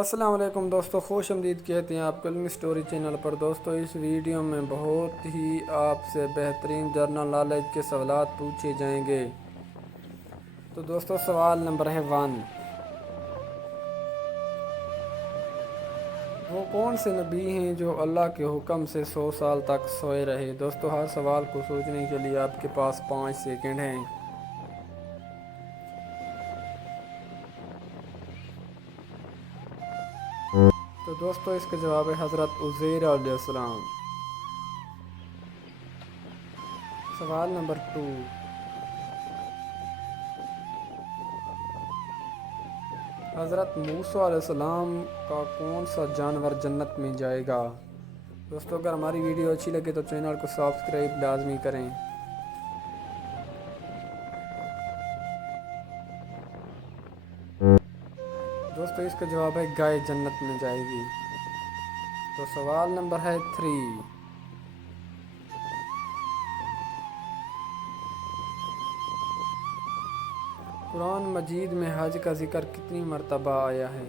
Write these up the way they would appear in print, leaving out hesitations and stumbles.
السلام علیکم دوستو، خوش آمدید کہتے ہیں آپ کلمی سٹوری چینل پر۔ دوستو اس ویڈیو میں بہت ہی آپ سے بہترین جنرل نالج کے سوالات پوچھے جائیں گے۔ تو دوستو سوال نمبر ہے 1، وہ کون سے نبی ہیں جو اللہ کے حکم سے 100 سال تک سوئے رہے؟ دوستو ہر سوال کو سوچنے کے لیے آپ کے پاس 5 سیکنڈ ہیں۔ تو دوستو اس کا جواب ہے حضرت عزیر علیہ السلام۔ سوال نمبر 2، حضرت موسیٰ علیہ السلام کا کون سا جانور جنت میں جائے گا؟ دوستو اگر ہماری ویڈیو اچھی لگے تو چینل کو سبسکرائب لازمی کریں۔ دوستو اس کا جواب ہے گائے جنت میں جائے گی۔ تو سوال نمبر ہے 3، قرآن مجید میں حج کا ذکر کتنی مرتبہ آیا ہے؟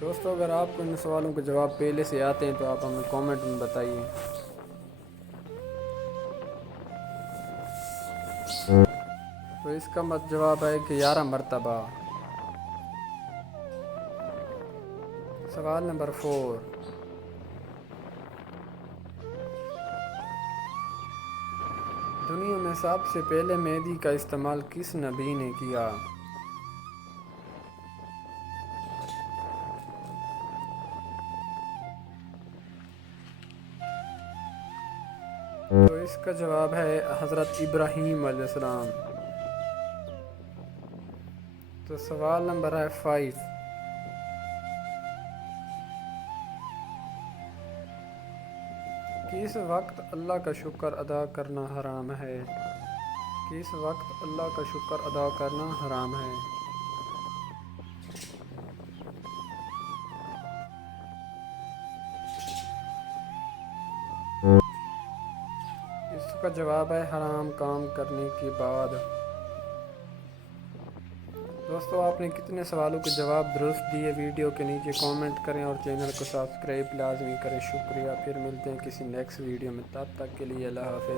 دوستو اگر آپ کو ان سوالوں کے جواب پہلے سے آتے ہیں تو آپ ہمیں کامنٹ میں بتائیے۔ تو اس کا جواب ہے کہ 11 مرتبہ۔ سوال نمبر 4، دنیا میں سب سے پہلے مہندی کا استعمال کس نبی نے کیا؟ تو اس کا جواب ہے حضرت ابراہیم علیہ السلام۔ تو سوال نمبر ہے 5، کس وقت اللہ کا شکر ادا کرنا حرام ہے؟ کس وقت اللہ کا شکر ادا کرنا حرام ہے؟ اس کا جواب ہے حرام کام کرنے کے بعد۔ دوستو آپ نے کتنے سوالوں کے جواب درست دیے؟ ویڈیو کے نیچے کامنٹ کریں اور چینل کو سبسکرائب لازمی کریں۔ شکریہ، پھر ملتے ہیں کسی نیکسٹ ویڈیو میں، تب تک کے لیے اللہ حافظ۔